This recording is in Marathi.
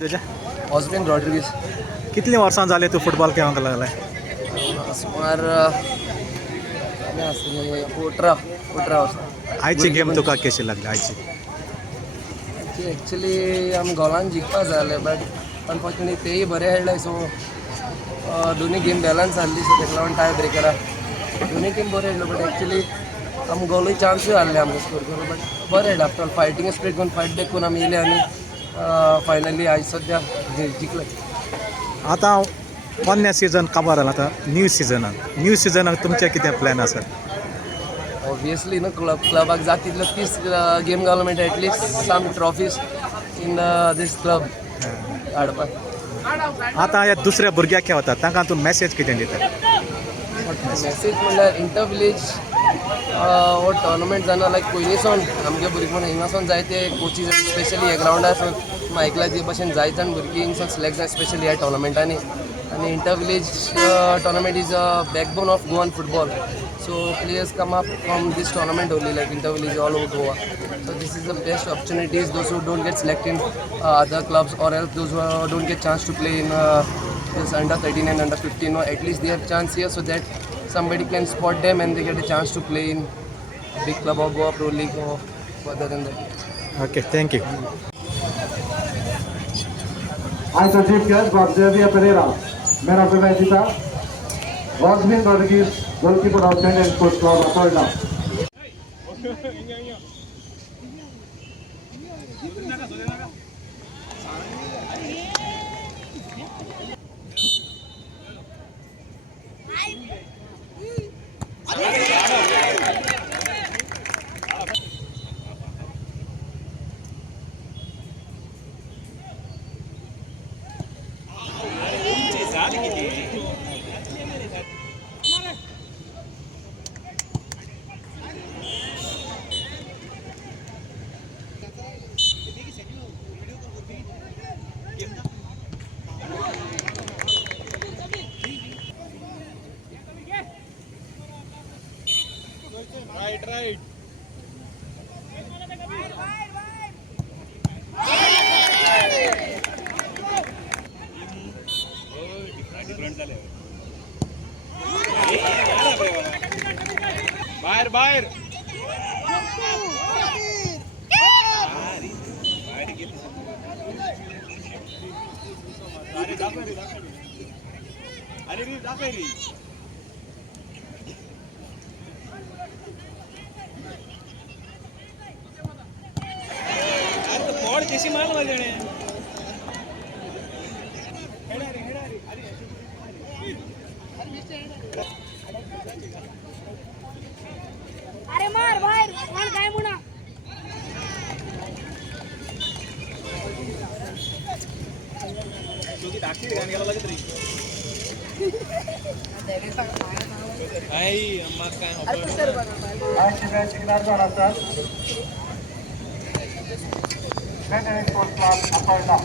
तुझ्या ऑस्टिन रॉड्रिगीज कितली वर्सां जाले तूं फुटबॉल खेळूंक लागलाय? सुमार कितले आसतली 18 वर्सां. आयची गेम तुका कशी लागली आयची? एक्चुली आमी गोलान जिखपा जाय आसलें बट अनफॉर्च्युनेटली तेय बरें खेळ्ळे सो दोनी गेम बॅलन्स जाल्ली सो तेका लागून टाय ब्रेकराक दोनी टीम बरें खेळ्ळो बट एक्चुली आमकां गोलूय चान्सूय आहले आमकां स्कोर करून बट बरें खेळ्ळे आफ्टर फायटींग स्प्रीट करून फायट बॅक करून आमी येयले आनी फायनली आयज सद्या जिखले. आतां पोन्ने सिजन काबार जाला आतां न्यू सिजनाक तुमचे कितें प्लॅन आसा? ऑब्वियसली न्हू क्लबाक जाता तितलो 30 गेम घालूं मेळटा at least some trophies in these club हाडपाक. आतां ह्या दुसऱ्या भुरग्याक खेळटा तांकां तूं मॅसेज कितें दिता? मॅसेज म्हणल्यार इंटर विलेज हो टोर्नामेंट जाना लायक पयलींसून आमगे भुरगीं हिंगासून जायते कोचीस स्पेशली ह्या ग्रावंडासून आयकलां ते भशेन जायत जाण भुरगीं हिंगसून सिलेक्ट जाय स्पेशली ह्या टोर्नामेंटांनी आनी inter village tournament is a backbone of Goan football. So players come up from this tournament only, like inter-village all over Goa. So this is the best opportunities. Those who don't get selected in other clubs, or else those who don't get chance to play in this under 13 and under 15, or at least they have chance here, so that somebody can spot them and they get a chance to play in a big club or Goa Pro League or further than that. Okay, thank you. As the chief guest was Xavier Pereira, man of the match is Osmin Rodriguez, goalkeeper of Chennai Sports Club, Apollon. Right. Different झाले. बाहेर अरे दाखव रे. किसी माल वाले ने अरे मार बाहेर कोण काय म्हणा जोगी दाखी गाण्याला लागत रे आई अम्मा काय As the match is Chennai Sports Club, Apollon.